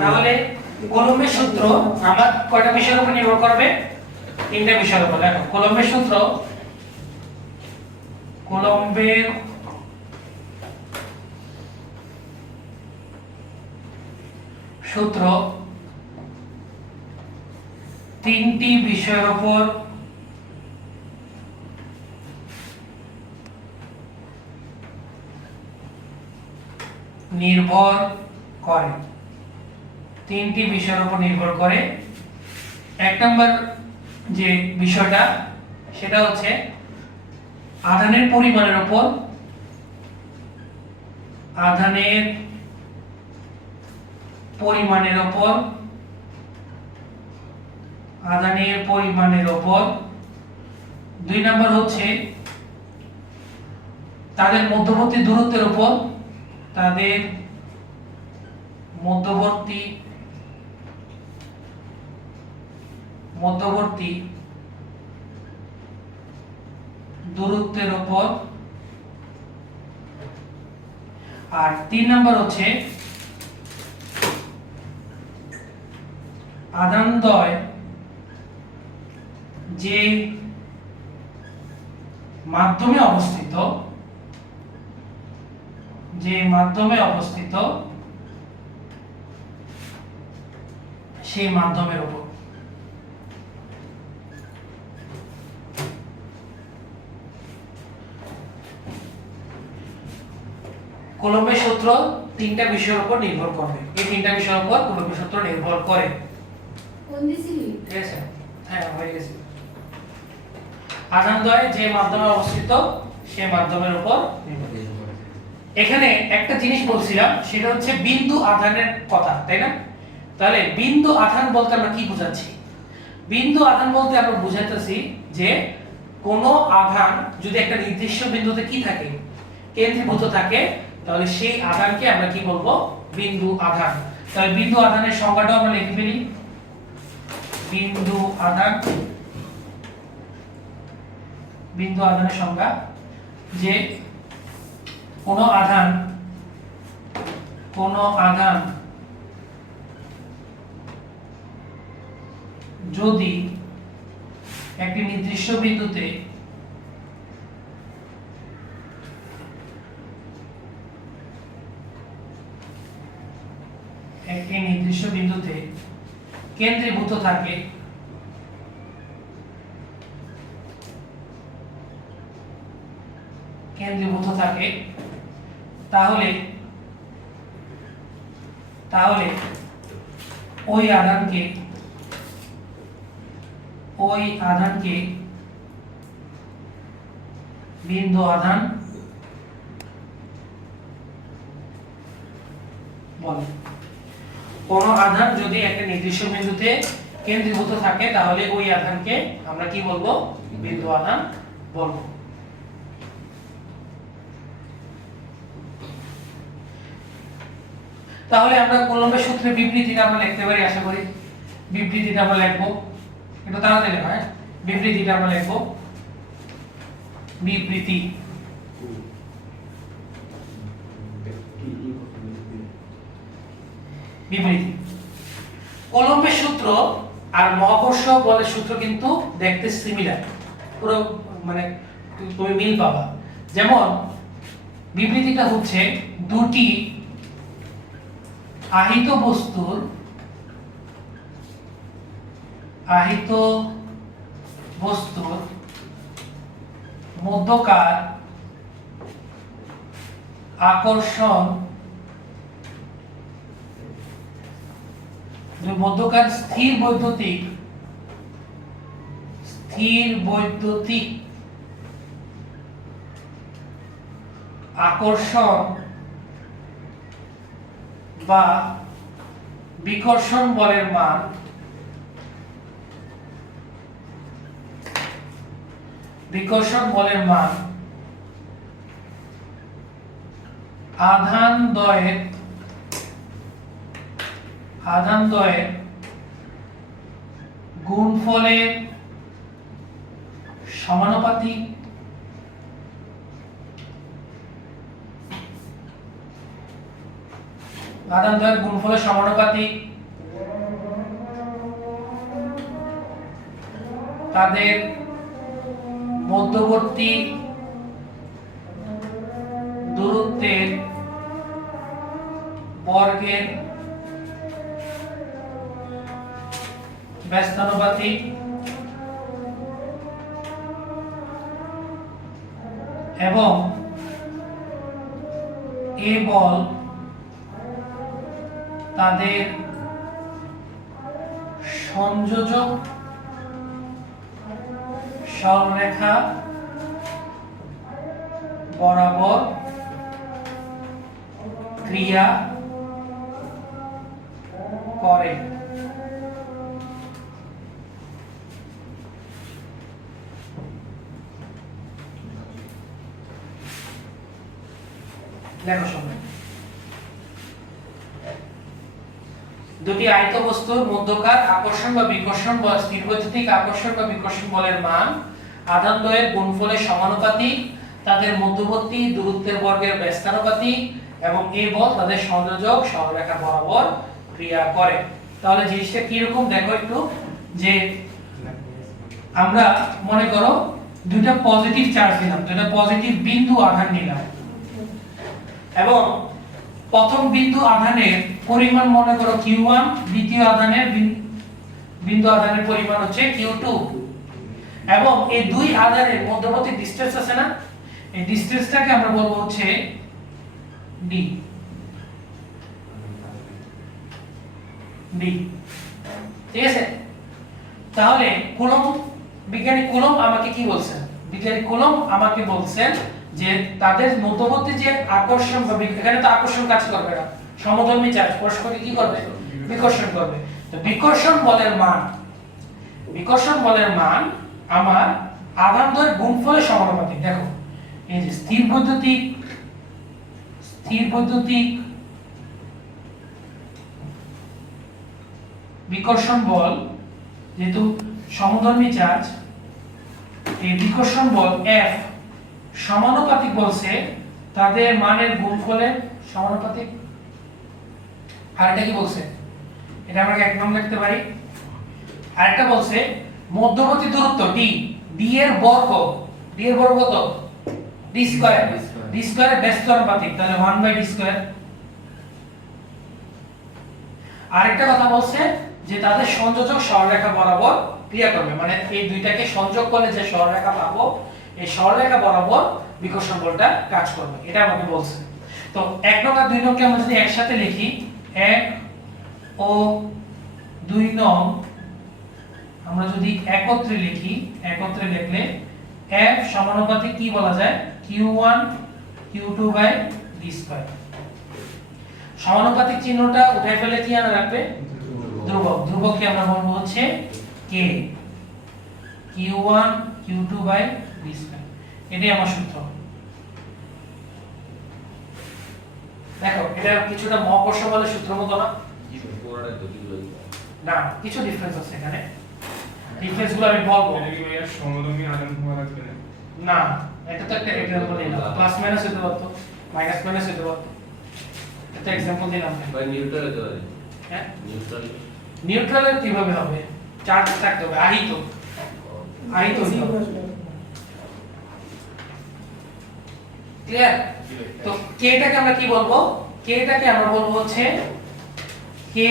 তাহলে কুলম্বের সূত্র আমার কয়টা বিষয়ের উপর নির্ভর করবে? তিনটা বিষয়ের উপর। দেখো কুলম্বের সূত্র, কুলম্বের সূত্র তিনটি বিষয়ের উপর নির্ভর করে। তিনটি বিষয়ের উপর নির্ভর করে। এক নম্বর যে বিষয়টা সেটা হচ্ছে আধানের পরিমাণের উপর, আধানের পরিমাণের উপর, আধানের পরিমাণের উপর। দুই নম্বর হচ্ছে তাদের মধ্যবর্তী দূরত্বের উপর, তাদের মধ্যবর্তী দূরত্বের উপর। আর তিন নম্বর হচ্ছে আধানদ্বয় যে মাধ্যমে অবস্থিত, সেই মাধ্যমের উপর। কুলম্বের সূত্র তিনটা বিষয়ের উপর নির্ভর করবে। এই তিনটা বিষয়ের উপর কুলম্বের সূত্র নির্ভর করে। ঠিক আছে? হ্যাঁ, হয়ে গেছে। আধানদ্বয় যে মাধ্যমে অবস্থিত সেই মাধ্যমের উপর নির্ভর করে। এখানে একটা জিনিস বলছিলাম, সেটা হচ্ছে বিন্দু আধানের কথা, তাই না? তাহলে বিন্দু আধান বলতে আমরা কি বোঝাচ্ছি? বিন্দু আধান বলতে আমরা বুঝাইতেছি যে কোন আধান যদি একটা নির্দিষ্ট বিন্দুতে কি থাকে, কেন্দ্রীভূত থাকে, তাহলে সেই আধানকে আমরা কি বলবো? বিন্দু আধান। তাহলে বিন্দু আধানের সংজ্ঞাটাও আমরা লিখে ফেলি। বিন্দু আধানের সংজ্ঞা যে কোন আধান যদি একটি নির্দিষ্ট বিন্দুতে কেন্দ্রীভূত থাকে, তাহলে ওই আধানকে বিন্দু আধান বলে। কোন আধান যদি একটা নির্দিষ্ট বিন্দুতে কেন্দ্রীভূত থাকে, তাহলে ওই আধানকে আমরা কি বলবো? বিন্দু আধান বলবো। তাহলে আমরা কুলম্বের সূত্রের বিবৃতিটা আমরা লিখতে পারি, আশা করি। বিবৃতিটা আমরা লিখবো, একটু তাড়াতাড়ি লেখা। হ্যাঁ, বিবৃতিটা আমরা লিখবো। বিবৃতি কুলম্বের সূত্র আর মহাকর্ষ বলের সূত্র কিন্তু দেখতে সিমিলার, পুরো মানে তুমি মিল পাবা। যেমন বিবৃতিটা হচ্ছে দুটি আহিত বস্তুর মধ্যকার আকর্ষণ, মধ্যকার স্থির বৈদ্যুতিক আকর্ষণ বা বিকর্ষণ বলের মান আধানদ্বয়ের গুণফলের সমানুপাতিক আধান দ্বয়ের গুণফলের সমানুপাতিক, তাদের মধ্যবর্তী দূরত্বের বর্গের ব্যস্তানুপাতিক এবং এ বল তাদের সংযোজক সরলরেখা বরাবর ক্রিয়া করে। লেখো সবাই। দুটি আয়ত বস্তুর মধ্যকার আকর্ষণ বা বিকর্ষণ বল, স্থিরবৈদ্যুতিক আকর্ষণ বা বিকর্ষণ বলের মান আধান দ্বয়ের গুণফলের সমানুপাতিক, তাদের মধ্যবর্তী দূরত্বের বর্গের ব্যস্তানুপাতিক এবং এই বল তাদের সংযোজক সরলরেখা বরাবর ক্রিয়া করে। তাহলে জিনিসটা কি রকম দেখো একটু, যে আমরা মনে করো দুইটা পজিটিভ চার্জ নিলাম, দুইটা পজিটিভ বিন্দু আধান নিলাম এবং প্রথম বিন্দু আধানের পরিমাণ মনে করো q1, দ্বিতীয় আধানের বিন্দু আধানের পরিমাণ হচ্ছে q2 এবং এই দুই আধানের মধ্যবর্তী ডিসটেন্স আছে না, এই ডিসটেন্সটাকে আমরা বলবো হচ্ছে d। ঠিক আছে? তাহলে কুলম্ব, বিজ্ঞানী কুলম্ব আমাকে কি বলছেন? বিজ্ঞানী কুলম্ব আমাকে বলছেন যে তাদের মধ্যবর্তী যে আকর্ষণ বা এখানে তো আকর্ষণ কাজ করবে না, সমধর্মী চার্জ পরস্পরকে কি করবে? বিকর্ষণ করবে। তো বিকর্ষণ বলের মান আমার আধান দ্বয়ের গুণফলের সমানুপাতিক। দেখো এই যে স্থির বৈদ্যুতিক বিকর্ষণ বল, যেহেতু সমধর্মী চার্জ, এই বিকর্ষণ বল F সমানুপাতিক বলছে তাদের মানের গুণফলের সমানুপাতিক। আর এটা কি বলছে? এটা আমরা এক নম্বর লিখতে পারি। আর একটা বলছে মধ্যবর্তী দূরত্ব d, d এর বর্গ কত? d স্কয়ার, d স্কয়ারের ব্যস্তানুপাতিক, তাহলে 1/d²। আরেকটা কথা বলছে যে তাদের সংযোজক সরলরেখা বরাবর ক্রিয়া করবে, মানে এই দুইটাকে সংযোগ করলে যে সরলরেখা পাবো এই সরলরেখা বরাবর বিকর্ষণ বলটা কাজ করবে, এটা আমাকে বলছে। তো 1 নং আর 2 নংকে আমরা যদি একসাথে লিখি, 1 ও 2 নং আমরা যদি একত্রে লিখি, একত্রে লিখলে F সমানুপাতিক কি বলা যায়? q1 q2/d²। সমানুপাতিক চিহ্নটা উঠাই ফেলে কি আনা রাখবে? ধ্রুবক। ধ্রুবককে আমরা বলবো হচ্ছে k, q1 q2/d²। এটাই আমার সূত্র। দেখো এটা কিছুটা মহাকর্ষ বলের সূত্র মতো না? না, কিছু ডিফারেন্স আছে এখানে, ডিফারেন্সগুলো আমি বলবো। এটা কি ভাইয়া সমধর্মী আধান হওয়া লাগবে না? না, এটা তো একটা এক্সাম্পল দিলাম, প্লাস মাইনাস হতে পারতো, মাইনাস মাইনাস হতে পারতো, এটা এক্সাম্পল দিলাম। ভাই নিউট্রাল হতে পারে। হ্যাঁ, নিউট্রাল নিউট্রাল কিভাবে হবে? চার্জ থাকতে হবে, আহিত হতে হবে। ক্লিয়ার? তো কেটাকে আমরা কি বলবো? কেটাকে আমরা বলবো হচ্ছে কে,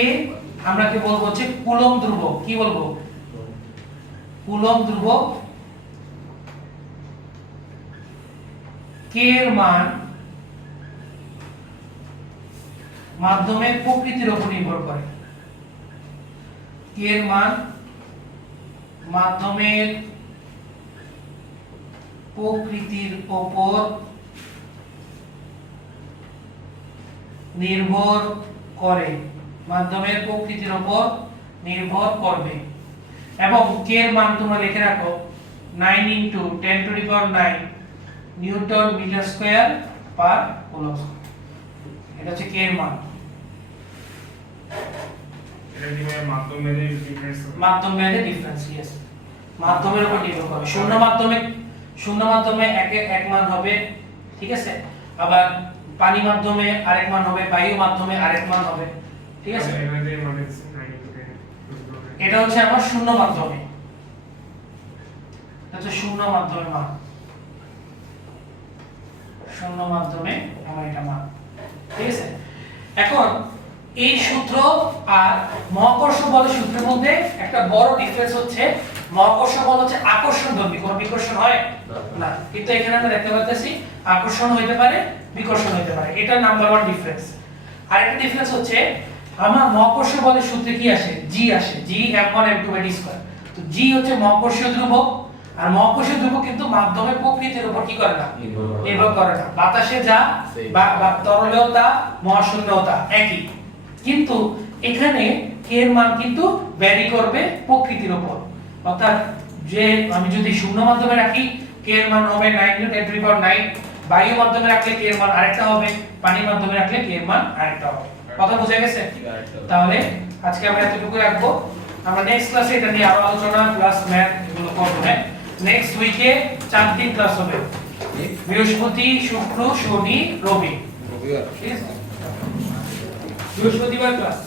আমরা কি বলবো হচ্ছে কুলম্ব ধ্রুবক। কি বলবো? কুলম্ব ধ্রুবক। কে এর মান মাধ্যমের প্রকৃতির উপর নির্ভর করে। কে এর মান মাধ্যমের প্রকৃতির উপর নির্ভর করে, মাধ্যমের প্রকৃতির উপর নির্ভর করবে। এবং কে এর মান তোমরা লিখে রাখো 9 × 10⁹ newton metre square per coulomb square. এটা হচ্ছে কে এর মান। এটা কি ভাইয়া মাধ্যম ভেদে ডিফারেন্স? মাধ্যম ভেদে ডিফারেন্স, यस, মাধ্যমের উপর নির্ভর করে। শূন্য মাধ্যমে এক মান হবে, ঠিক আছে? আবার পানি মাধ্যমে আরেক মান হবে, বায়ু মাধ্যমে আরেক মান হবে। ঠিক আছে, এখানে যে মানে 9 এটা হচ্ছে আমার শূন্য মাধ্যমে, আচ্ছা শূন্য মাধ্যমে মান, শূন্য মাধ্যমে আমার এটা মান। ঠিক আছে, এখন এই সূত্র আর মহাকর্ষ বলের সূত্রের মধ্যে একটা বড় ডিফারেন্স হচ্ছে, মহাকর্ষ বল হচ্ছে আকর্ষণধর্মী, কোনো বিকর্ষণ হয় না, কিন্তু এখানে আমরা দেখতে পাচ্ছি আকর্ষণ হইতে পারে, বিকর্ষণ হইতে পারে, এটা নাম্বার 1 ডিফারেন্স। আরেকটা ডিফারেন্স হচ্ছে আমার মহাকর্ষ বলের সূত্রে কি আসে, জি আসে, জি m1 m2/d2। তো জি হচ্ছে মহাকর্ষীয় ধ্রুবক, আর মহাকর্ষীয় ধ্রুবক কিন্তু মাধ্যমের প্রকৃতির উপর কি করে না, নির্ভর করে না। বাতাসে যা বা তরলেও তা, মহাশূন্যেও তা একই, কিন্তু এখানে কে এর মান কিন্তু ভ্যারি করবে প্রকৃতির উপর। অর্থাৎ যে আমি যদি শূন্য মাধ্যমে রাখি কে এর মান হবে 9 × 10⁹, বায়ু মাধ্যমে রাখলে কে এর মান আরেকটা হবে, পানি মাধ্যমে রাখলে কে এর মান আরেকটা হবে। কথা বোঝা গেছে? তাহলে আজকে আমরা এতটুকু রাখবো, আমরা নেক্সট ক্লাসে এটা নিয়ে আরো আলোচনা প্লাস ম্যাথ এগুলো করব। হ্যাঁ, নেক্সট উইকে 4 দিন ক্লাস হবে, বৃহস্পতি, শুক্র, শনি, রবি। ঠিক আছে, বৃহস্পতিবার ক্লাস।